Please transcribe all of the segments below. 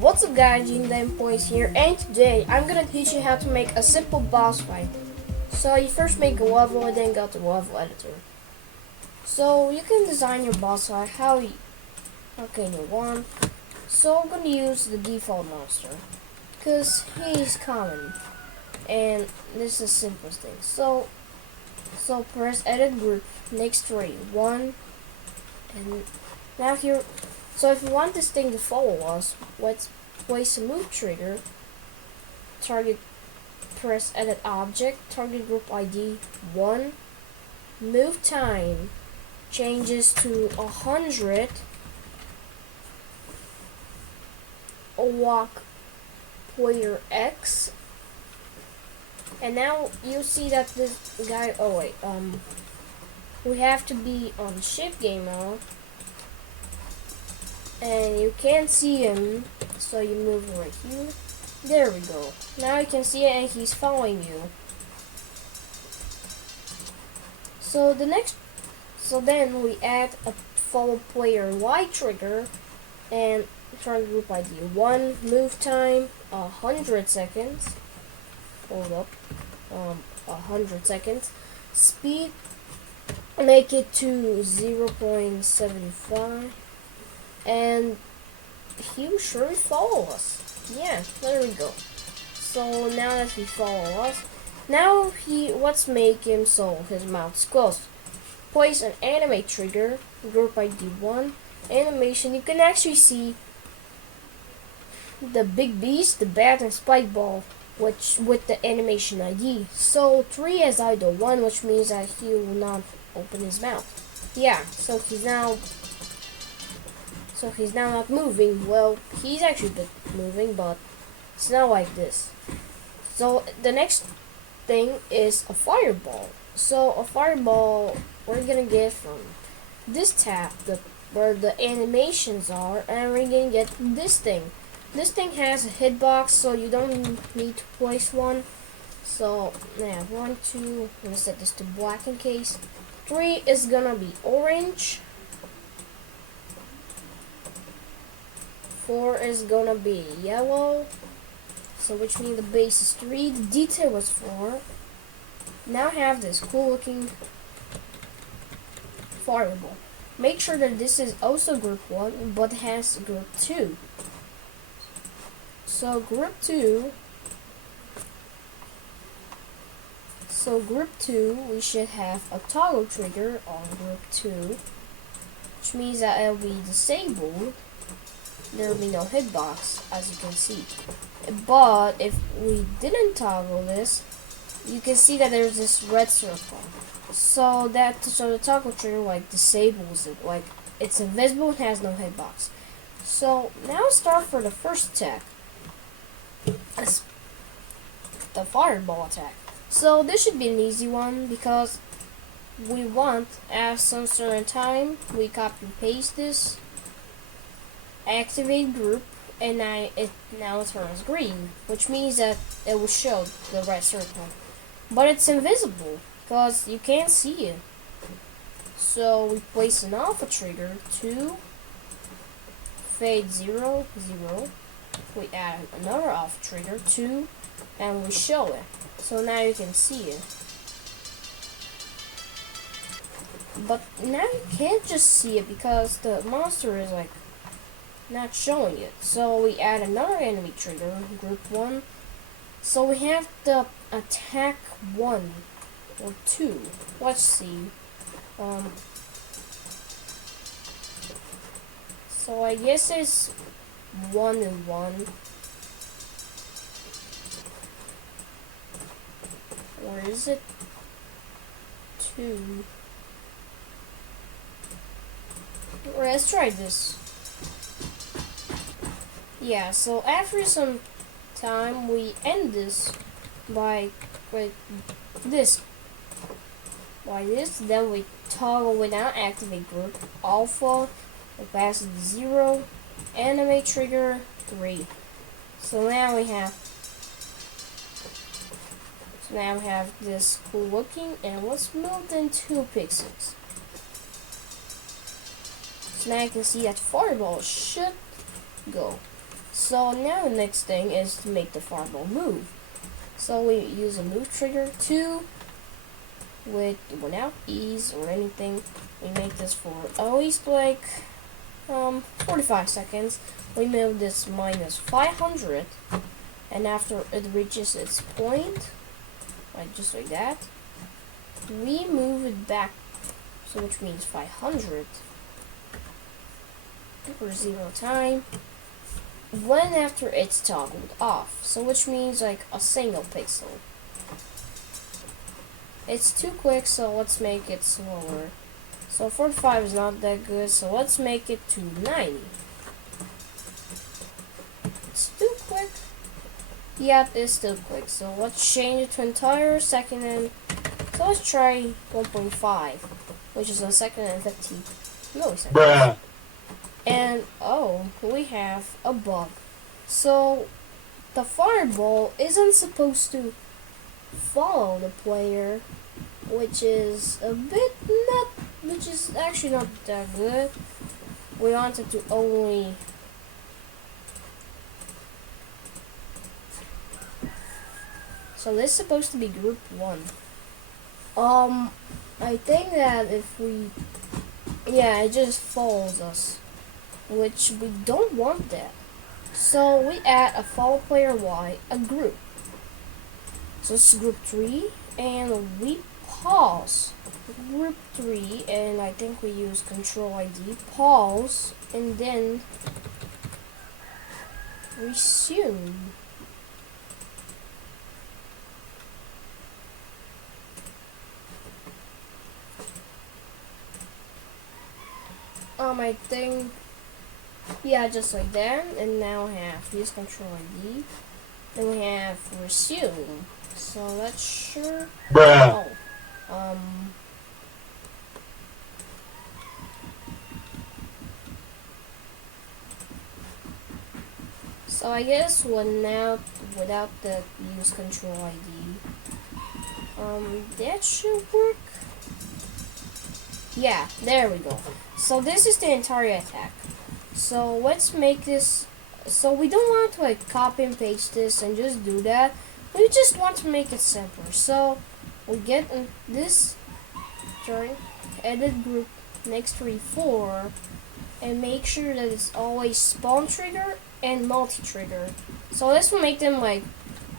What's up guys, Boys here, and today I'm gonna teach you how to make a simple boss fight. So you first make a level and then go to level editor. So you can design your boss fight how you want. So I'm gonna use the default monster because he's common and this is the simplest thing. So press edit group, next 3, 1, and now here. So if you want this thing to follow us, let's place a move trigger, target, press edit object, target group ID 1, move time changes to 100, walk player X, and now you see that this guy, we have to be on shift game mode. And you can't see him, so you move right here. There we go. Now you can see it and he's following you. So then we add a follow player Y trigger and target group ID 1, move time 100 seconds. Hold up. 100 seconds. Speed, make it to 0.75. And he will surely follow us. Yeah, there we go. So now that he follows us, now let's make him so his mouth is closed. Place an animate trigger, group ID 1, animation. You can actually see the big beast, the bat, and spike ball, which with the animation ID. So 3 is idle 1, which means that he will not open his mouth. Yeah, so he's now not moving. Well, he's actually moving, but it's not like this. So the next thing is a fireball. So a fireball we're gonna get from this tab, where the animations are, and we're gonna get this thing. This thing has a hitbox, so you don't need to place one. So yeah, 1, 2. I'm gonna set this to black in case. 3 is gonna be orange. 4 is gonna be yellow, so which means the base is 3, the detail was 4. Now I have this cool looking fireball. Make sure that this is also group 1 but has group 2. So group 2, we should have a toggle trigger on group 2, which means that it'll be disabled. There will be no hitbox, as you can see. But if we didn't toggle this, you can see that there's this red circle. So the toggle trigger like disables it, like it's invisible and has no hitbox. So now start for the first attack. It's the fireball attack. So this should be an easy one because we want at some certain time we copy and paste this. Activate group, and now it turns green, which means that it will show the red circle, but it's invisible because you can't see it. So we place an alpha trigger to fade 0, 0. We add another alpha trigger 2, and we show it. So now you can see it. But now you can't just see it because the monster is like not showing it. So we add another enemy trigger, group 1. So we have the attack 1 or 2. Let's see. So I guess it's 1 and 1. Or is it 2? Let's try this. Yeah, so after some time we end this by this, then we toggle without activate group, alpha, opacity 0, animate trigger 3. So now we have this cool looking, and let's move in 2 pixels. So now you can see that fireball should go. So now the next thing is to make the fireball move. So we use a move trigger 2 with without ease or anything. We make this for at least like 45 seconds. We move this minus 500, and after it reaches its point, like just like that, we move it back, so which means 500 for 0 time when after it's toggled off, so which means like a single pixel. It's too quick, so let's make it slower. So 45 is not that good, so let's make it to 90. It's too quick. Yeah, it's still quick, so let's change it to entire second and so let's try 1.5, which is a second and 50 milliseconds. Bruh. And oh, we have a bug. So the fireball isn't supposed to follow the player, which is actually not that good. We wanted to only so this is supposed to be group 1. I think that if we it just follows us, which we don't want that. So we add a follow player Y, a group. So it's group 3, and we pause group 3, and I think we use control ID, pause, and then resume. I think, just like that, and now we have use control ID, then we have resume. So let's sure. Bruh. Oh, so I guess now without the use control ID, that should work. Yeah, there we go. So this is the entire attack. So let's make this. So we don't want to like copy and paste this and just do that. We just want to make it simpler. So we get in this turn, edit group next 3, 4, and make sure that it's always spawn trigger and multi trigger. So this will make them like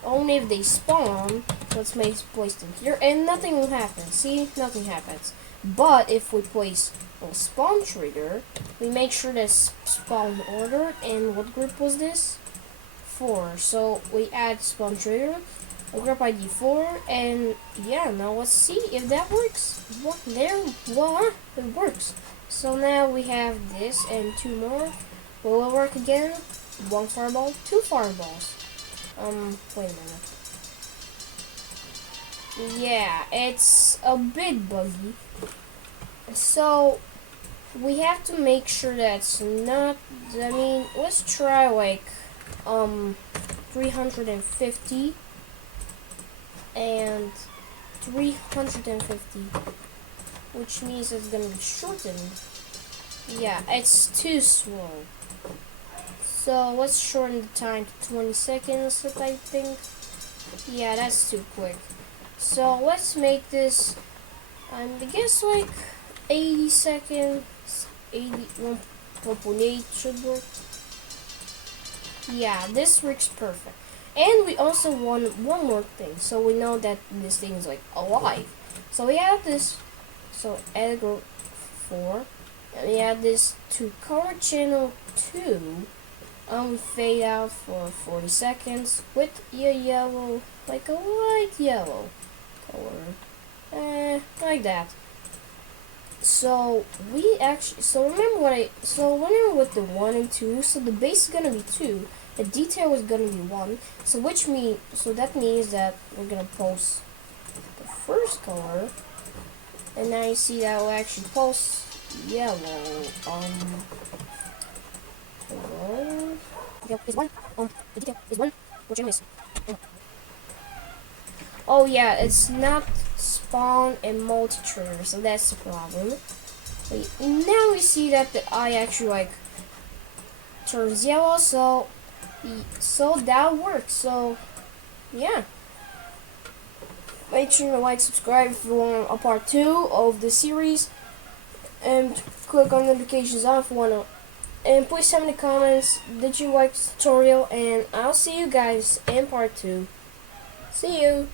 only if they spawn. Let's place them here, and nothing will happen. See, nothing happens. But if we place a spawn trigger, we make sure that's spawn order. And what group was this? 4. So we add spawn trigger, group ID 4, and now let's see if that works. Voila, it works. So now we have this and 2 more. Will it work again? 1 fireball, 2 fireballs. Wait a minute. Yeah, it's a bit buggy. So we have to make sure that's not, let's try like 350 and 350, which means it's gonna be shortened. Yeah, it's too slow. So let's shorten the time to 20 seconds, I think. Yeah, that's too quick. So let's make this, I guess like 80 seconds, 1.8 should work. Yeah, this works perfect. And we also want one more thing, so we know that this thing is like alive. So we add this, so add group 4, and we add this to color channel 2. Fade out for 40 seconds with a yellow, like a light yellow color, like that. So we actually, whenever with the 1 and 2, so the base is gonna be 2, the detail is gonna be 1. So that means that we're gonna post the first color, and now you see that we'll actually post yellow. Is 1. The detail is 1. What you miss? Oh yeah, it's not spawn and multi-trigger, so that's the problem. Now we see that the eye actually like turns yellow, so So that works. So yeah, make sure to like, subscribe if you want a part 2 of the series, and click on notifications on if you want to. And please tell me in the comments, did you like this tutorial? And I'll see you guys in part 2. See you!